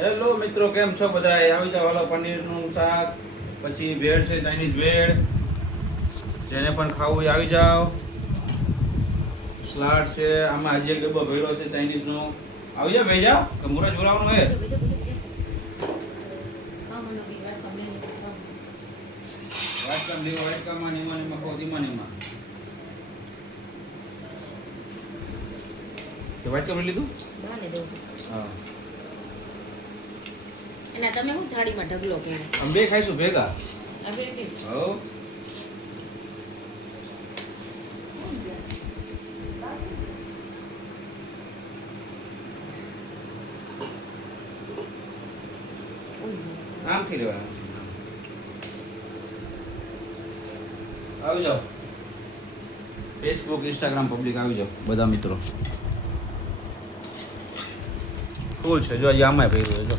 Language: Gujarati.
હેલો મિત્રો, કેમ છો બધા? આવી જાઓ, હાલો પનીરનું શાક, પછી ભેળ છે, ચાઇનીઝ ભેળ, જેને પણ ખાવું એ આવી જાઓ. સલાડ છે, આમાં હજી એક ડબ્બો ભર્યો છે ચાઇનીઝનો. આવી જાઓ ભાઈ, જાઓ કે મુરજ બોલાવવાનું હે. વાટકામ લેવા, વાટકામાં નીમાં ખાઓ, નીમાં વાટકામ લીધું. હા, એના તમે હું થાળીમાં ઢગલો કર્યો? અમે બે ખાઈશું ભેગા. આવી રીતે હો, આમથી લેવા. આવી જાઓ, ફેસબુક, ઇન્સ્ટાગ્રામ પબ્લિક આવી જાઓ બધા મિત્રો. ફૂલ છે જો, હજી આમાંય ભર્યું છે જો.